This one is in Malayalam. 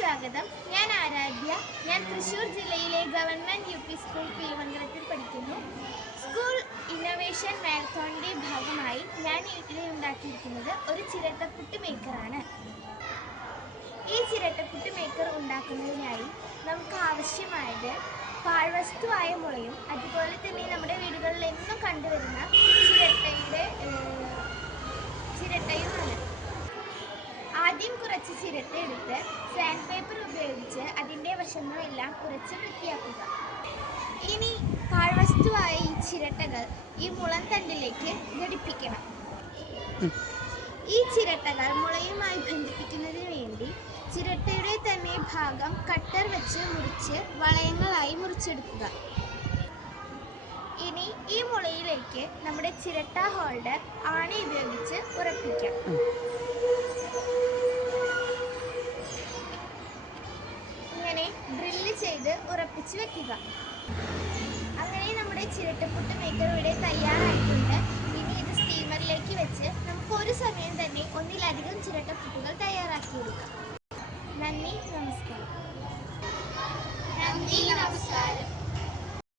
സ്വാഗതം. ഞാൻ ആരാധ്യ. ഞാൻ തൃശ്ശൂർ ജില്ലയിലെ ഗവൺമെൻറ് UP സ്കൂൾ കിളിമംഗലത്തിൽ പഠിക്കുന്നു. സ്കൂൾ ഇന്നോവേഷൻ മാരത്തോണിൻ്റെ ഭാഗമായി ഞാൻ ഇവിടെ ഉണ്ടാക്കിയിരിക്കുന്നത് ഒരു ചിരട്ടപ്പുട്ട് മേക്കറാണ്. ഈ ചിരട്ടപ്പുട്ട് മേക്കർ ഉണ്ടാക്കുന്നതിനായി നമുക്ക് ആവശ്യമായത് പാഴ്വസ്തുവായ മുളയും അതുപോലെ തന്നെ നമ്മുടെ വീടുകളിൽ എന്നും കണ്ടുവരുന്ന ചിരട്ടയുമാണ്. ആദ്യം കുറച്ച് ചിരട്ട എടുത്ത് സാൻഡ് പേപ്പർ ഉപയോഗിച്ച് അതിൻ്റെ വശങ്ങളെല്ലാം കുറച്ച് വൃത്തിയാക്കുക. ഇനി പാഴ്വസ്തുവായ ഈ ചിരട്ടകൾ ഈ മുളം തണ്ടിലേക്ക് ഘടിപ്പിക്കണം. ഈ ചിരട്ടകൾ മുളയുമായി ബന്ധിപ്പിക്കുന്നതിന് വേണ്ടി ചിരട്ടയുടെ തന്നെ ഭാഗം കട്ടർ വെച്ച് മുറിച്ച് വളയങ്ങളായി മുറിച്ചെടുക്കുക. ഇനി ഈ മുളയിലേക്ക് നമ്മുടെ ചിരട്ട ഹോൾഡർ ആണി ഉപയോഗിച്ച് ഉറപ്പിക്കാം. ഇങ്ങനെ ഡ്രില്ല് ചെയ്ത് ഉറപ്പിച്ച് വെക്കുക. അങ്ങനെ നമ്മുടെ ചിരട്ടപ്പുട്ട് മേക്കർ ഇവിടെ തയ്യാറായിട്ടുണ്ട്. ഇനി ഇത് സ്റ്റീമറിലേക്ക് വെച്ച് നമുക്ക് ഒരു സമയം തന്നെ ഒന്നിലധികം ചിരട്ടപ്പുട്ടുകൾ തയ്യാറാക്കിയെടുക്കാം. നന്ദി, നമസ്കാരം.